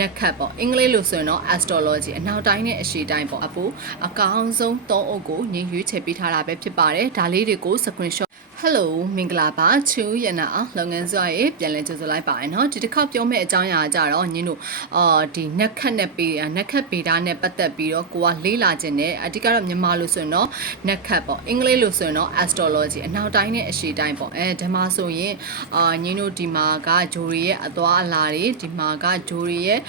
နက်ခတ်ပေါ့အင်္ဂလိပ်လို့ဆိုရင်တော့ astrology အနောက်တိုင်းနဲ့အရှေ့တိုင်းပေါ့အပူအကောင်းဆုံး3အုပ်ကိုညင်ရွေးချယ်ပေးထားတာပဲဖြစ်ပါတယ်ဒါလေးတွေကို screenshot Hello မင်္ဂလာပါချူရနာလုပ်ငန်းစွာရဲ့ပြန်လည်ကြိုဆိုလိုက်ပါရနော်ဒီတစ်ခေါက်ပြောမယ့်အကြောင်းအရာကြတော့ညင်တို့ဒီနက်ခတ်နဲ့ပေးနက်ခတ်ပေးတာနဲ့ပတ်သက်ပြီးတော့ကိုကလေးလာခြင်းနဲ့အဓိကတော့မြန်မာလို့ဆိုရင်တော့နက်ခတ်ပေါ့အင်္ဂလိပ်လို့ဆိုရင်တော့ astrology အနောက်တိုင်းနဲ့အရှေ့တိုင်းပေါ့ဓမ္မဆိုရင်ညင်တို့ဒီမှာကဂျိုရီရဲ့အသွားအလာတွေဒီမှာကဂျိုရီရဲ့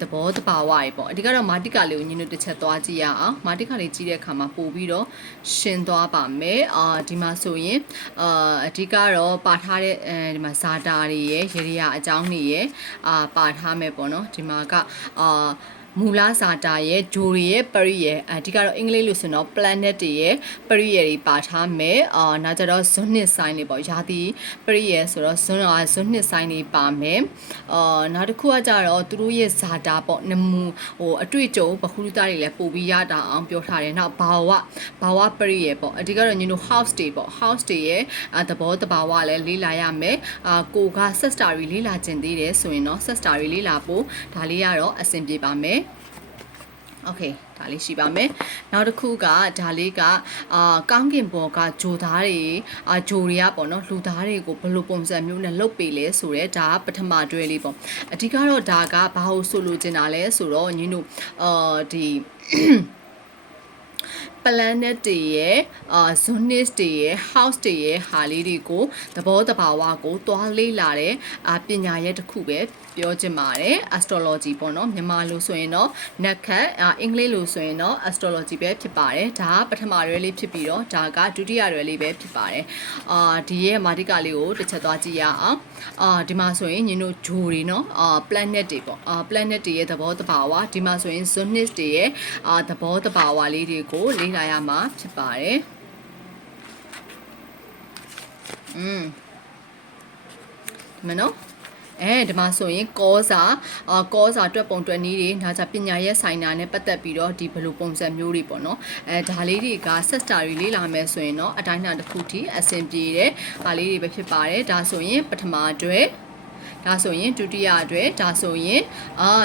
သဘောတဘာဝတွေပေါ့အဓိကတော့မာတိကလေးကိုညင်တို့တစ်ချက်သွားကြည့်ရအောင်မာတိကလေးကြည့်တဲ့အခါမှာပို့ပြီးတော့ရှင်းသွားပါမယ်ဒီမှာဆိုရင်အဓိကတော့ပါထားတဲ့ဒီမှာဇာတာတွေရဲ့ရေရိယာအကြောင်းတွေရဲ့ပါထားမယ်ပေါ့နော်ဒီမှာကမူလဇာတာရဲ့ဂျိုရီရဲ့ပရိရဲ့အဓိကတော့အင်္ဂလိပ်လို့ဆိုတော့ planet တွေရဲ့ပရိရဲ့တွေပါထားမယ်နောက်ကြတော့ဇွန်နှစ်ဆိုင်တွေပေါ့ယာတိပရိရဲ့ဆိုတော့ဇွန်နှစ်ဆိုင်တွေပါမယ်နောက်တစ်ခုကကြတော့သူတို့ရဲ့ဇာတာပေါ့နမူအတွေ့အကြုံဘခုလူသားတွေလည်းပို့ပြီးရတာအောင်ပြောထားတယ်နောက်ဘာဝပရိရဲ့ပေါ့အဓိကတော့ညီတို့ house တွေပေါ့ house တွေရဲ့သဘောတဘာဝလည်းလေးလာရမယ်ကိုက set star တွေလေးလာကျင်သေးတယ်ဆိုရင်တော့ set star တွေလေးလာဖို့ဒါလေးကတော့အဆင်ပြေပါမယ်โอเคဒါလေးရှိပါမယ်နောက်တစ်ခုကဒါလေးကကောင်းကင်ဘော်ကဂျိုသားတွေဂျိုတွေကပေါ့နော်လူသားတွေကိုဘယ်လိုပုံစံမျိုးနဲ့လုပ်ပေးလဲဆိုတော့ဒါကပထမတွဲလေးပေါ့အဓိကတော့ဒါကဘာလို့ဆိုလိုချင်တာလဲဆိုတော့ညီတို့ဒီ planet တွေရဲ့zones တွေရဲ့ house တွေရဲ့ဟာလေးတွေကိုသဘောတဘာဝကိုတွားလေးလာတဲ့ပညာရဲ့တစ်ခုပဲပြောချင်ပါတယ် astrology ပေါ့နော်မြန်မာလို့ဆိုရင်တော့နက်ခတ်အင်္ဂလိပ်လို့ဆိုရင်တော့ astrology ပဲဖြစ်ပါတယ်ဒါကပထမရွယ်လေးဖြစ်ပြီးတော့ဒါကဒုတိယရွယ်လေးပဲဖြစ်ပါတယ်ဒီရဲ့မာတိကလေးကိုတစ်ချက်သွားကြည့်ရအောင်ဒီမှာဆိုရင်ညီတို့ဂျိုတွေနော်planet တွေပေါ့planet တွေရဲ့သဘောတဘာဝဒီမှာဆိုရင် zones တွေရဲ့သဘောတဘာဝလေးတွေကိုလေ့လာရမှာဖြစ်ပါတယ်မနော်ဒီမှာဆိုရင်ကောစာတွက်ပုံတွက်နည်းတွေဒါကြပညာရဲ့ဆိုင်နာနဲ့ပတ်သက်ပြီးတော့ဒီဘယ်လိုပုံစံမျိုးတွေပေါ့နော်ဒါလေးတွေက set star တွေလေးလာမယ်ဆိုရင်တော့အတိုင်းအတာတစ်ခုထိအဆင်ပြေတဲ့ဟာလေးတွေပဲဖြစ်ပါတယ်ဒါဆိုရင်ပထမအတွက်ဒါဆိုရင်ဒုတိယအတွက်ဒါဆိုရင်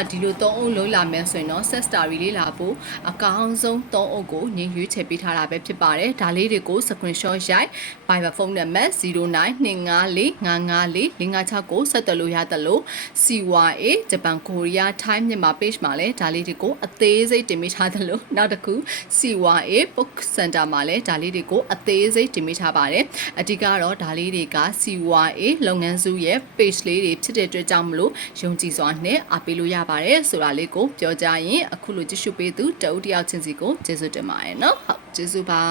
ဒီလို3အုပ်လုံးလာမယ်ဆိုရင်တော့ set star လေးလာဖို့အကောင်းဆုံး3အုပ်ကိုညင်ရွေးချယ်ပေးထားတာပဲဖြစ်ပါတယ်ဒါလေးတွေကို screenshot ရိုက် Viber ဖုန်းနံပါတ်0925454569ဆက်သွယ်လို့ရတယ်လို့ CYA ဂျပန်ကိုရီးယား Thai မြန်မာ page မှာလည်းဒါလေးတွေကိုအသေးစိတ်တင်ပေးထားတယ်လို့နောက်တစ်ခု CYA book center မှာလည်းဒါလေးတွေကိုအသေးစိတ်တင်ပေးထားပါတယ်အဓိကတော့ဒါလေးတွေက CYA လုပ်ငန်းစုရဲ့ page လေးတွေဖြစ်တဲ့အတွက်ကြောင့်မလို့ယုံကြည်စွာနဲ့အားပေးလို့ရပါတယ်ဆိုတာလေးကိုပြောကြရင်အခုလိုကြည့်ရှုပေးသူတဦးတယောက်ချင်းစီကိုကျေးဇူးတင်ပါတယ်နော်ဟုတ်ကျေးဇူးပါ